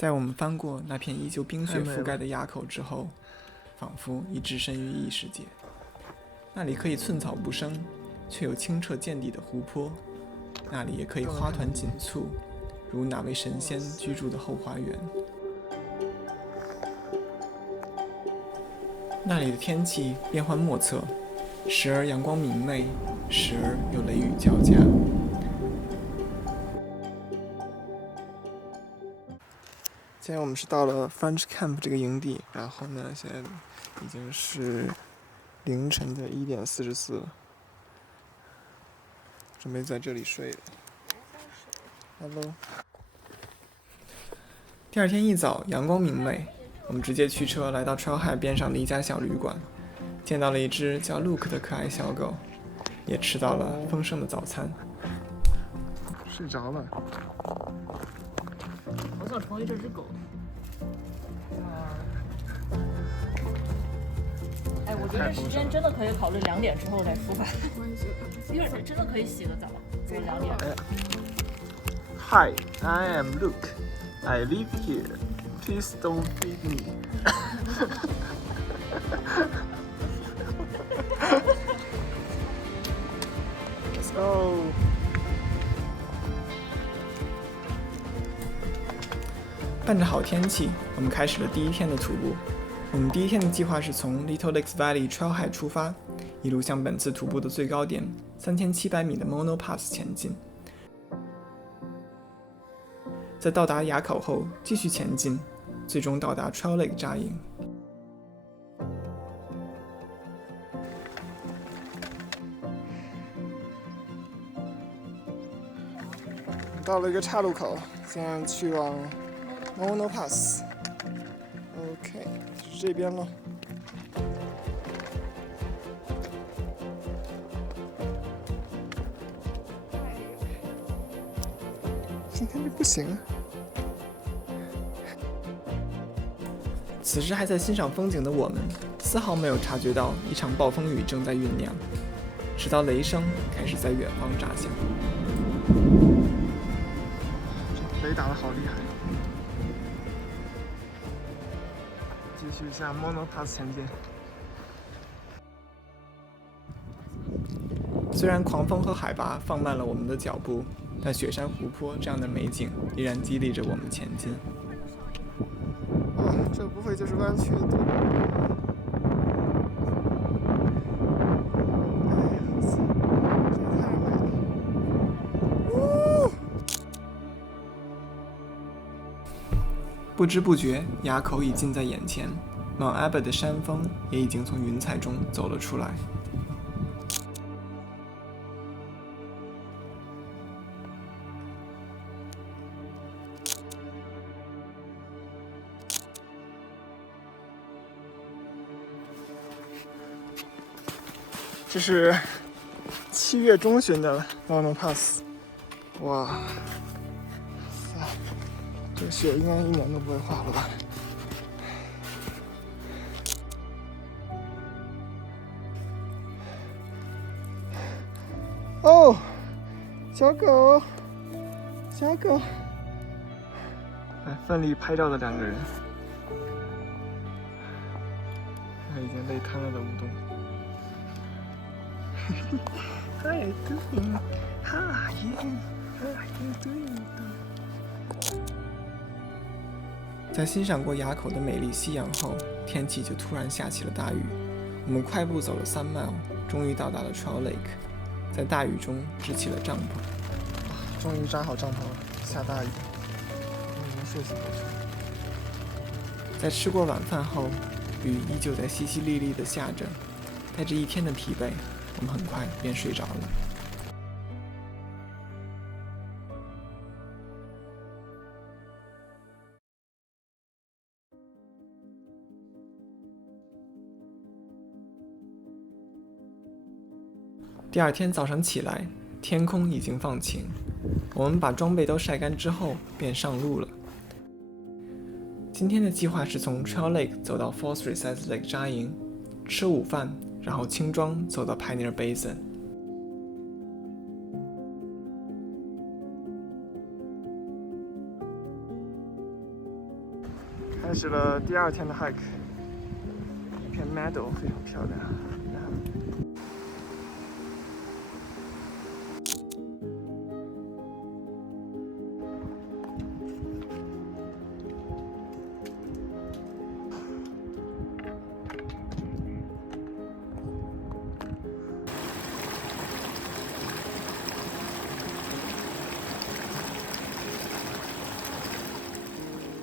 在我们翻过那片依旧冰雪覆盖的垭口之后，仿佛已置身于异世界。那里可以寸草不生，却有清澈见底的湖泊；那里也可以花团锦簇，如哪位神仙居住的后花园。那里的天气变幻莫测，时而阳光明媚，时而又雷雨交加。现在我们是到了 French Camp 这个营地，然后呢，现在已经是凌晨的1点44了，准备在这里睡了。Hello。第二天一早，阳光明媚，我们直接驱车来到 Trailhead 边上的一家小旅馆，见到了一只叫 Luke 的可爱小狗，也吃到了丰盛的早餐。睡着了。我想成为这只狗。哎，我觉得这时间真的可以考虑2点之后再出发。一会儿真的可以洗个澡，就2点。Hi, I am Luke. I live here. Please don't feed me. ，Let's go. 伴着好天气，我们开始了第一天的徒步。我们第一天的计划是从 Little Lakes Valley Trailhead 出发，一路向本次徒步的最高点3700米的 Mono Pass 前进。在到达垭口后，继续前进，最终到达 Trail Lake 扎营。到了一个岔路口，现在去往 Mono Pass。OK， 是这边了。今天这不行啊！此时还在欣赏风景的我们，丝毫没有察觉到一场暴风雨正在酝酿，直到雷声开始在远方炸响。雷打得好厉害！继续向 Mono Pass 前进。虽然狂风和海拔放慢了我们的脚步，但雪山湖泊这样的美景依然激励着我们前进。这不会就是弯曲的多？不知不觉，垭口已近在眼前，Mount Abbott 的山峰也已经从云彩中走了出来。这是7月中旬的 Mono Pass， 哇塞，这个雪应该1年都不会化了吧？哦，小狗，小狗，哎，奋力拍照的2个人，那已经累瘫了的乌冬。How are you doing? How are you? How are you doing? 在欣赏过垭口的美丽夕阳后，天气就突然下起了大雨。我们快步走了3 mile， 终于到达了 Trail Lake， 在大雨中支起了帐篷。终于扎好帐篷了，下大雨，我已经睡死过去了。在吃过晚饭后，雨依旧在淅淅沥沥地下着，带着一天的疲惫，我们很快便睡着了。第二天早上起来，天空已经放晴，我们把装备都晒干之后便上路了。今天的计划是从 Trail Lake 走到 Falls Recess Lake 扎营，吃午饭，然后轻装走到 Pioneer Basin。开始了第2天的 hike， 一片 meadow 非常漂亮。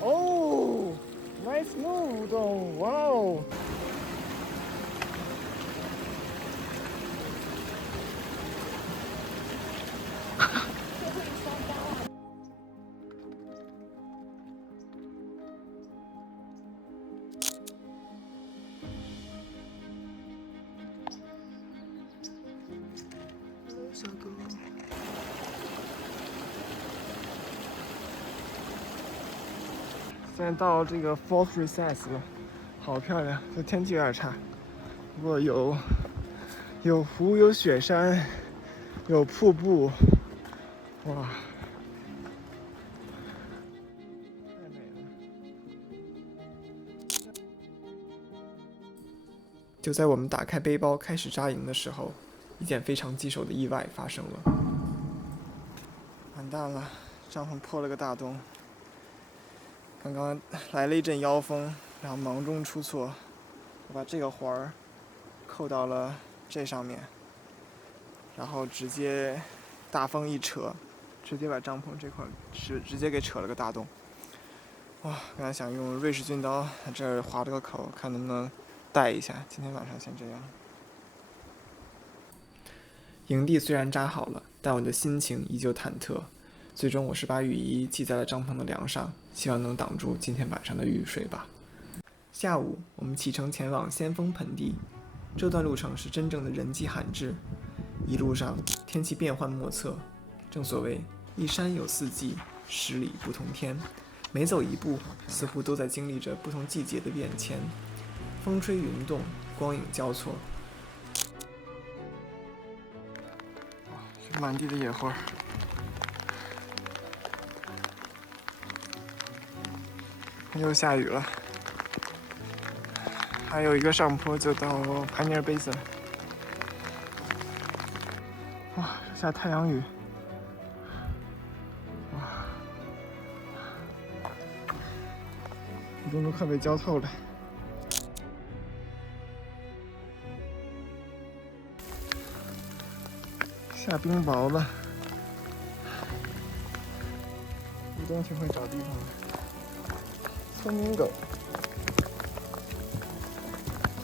哦 ，nice move， 动，哇哦！小狗。现在到这个 Fourth Recess 了，好漂亮！这天气有点差，不过有湖，有雪山，有瀑布，哇，太美了！就在我们打开背包开始扎营的时候，一件非常棘手的意外发生了。完蛋了，帐篷破了个大洞。刚刚来了一阵妖风，然后忙中出错，我把这个环儿扣到了这上面，然后直接大风一扯，直接把帐篷这块直接给扯了个大洞。哇，刚才想用瑞士军刀在这儿划了个口，看能不能带一下。今天晚上先这样。营地虽然扎好了，但我的心情依旧忐忑。最终我是把雨衣系在了帐篷的梁上，希望能挡住今天晚上的雨水吧。下午我们启程前往先锋盆地，这段路程是真正的人迹罕至，一路上天气变幻莫测，正所谓一山有四季，10里不同天，每走一步似乎都在经历着不同季节的变迁，风吹云动，光影交错。满地的野花，又下雨了，还有一个上坡就到Pioneer Basin。哇，下太阳雨，哇，雨中都快被浇透了。下冰雹了，乌冬挺会找地方的。聪明狗，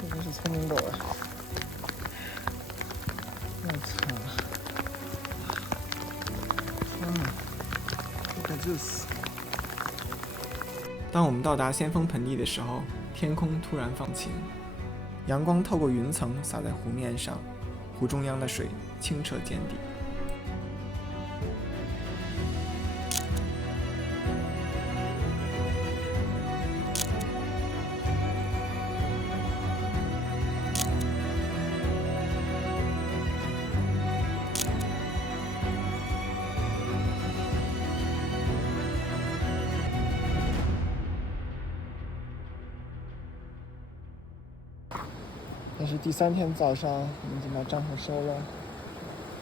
这真是聪明狗啊！我操！天哪 ！Look at this！ 当我们到达先锋盆地的时候，天空突然放晴，阳光透过云层洒在湖面上，湖中央的水清澈见底。但是第3天早上，我们已经把帐篷收了。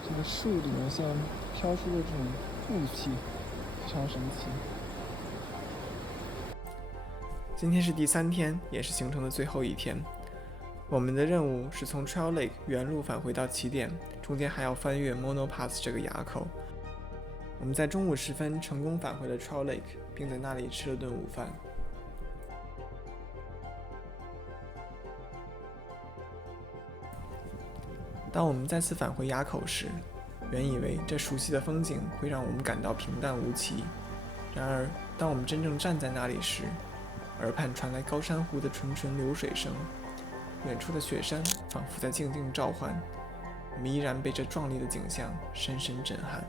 这个树里面现在飘出的这种雾气，非常神奇。今天是第3天，也是行程的最后一天。我们的任务是从 Trail Lake 原路返回到起点，中间还要翻越 Mono Pass 这个垭口。我们在中午时分成功返回了 Trail Lake， 并在那里吃了顿午饭。当我们再次返回垭口时，原以为这熟悉的风景会让我们感到平淡无奇。然而，当我们真正站在那里时，耳畔传来高山湖的纯纯流水声，远处的雪山仿佛在静静召唤，我们依然被这壮丽的景象深深震撼。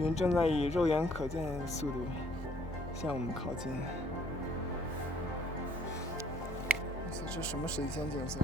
云正在以肉眼可见的速度向我们靠近。这什么水仙景色？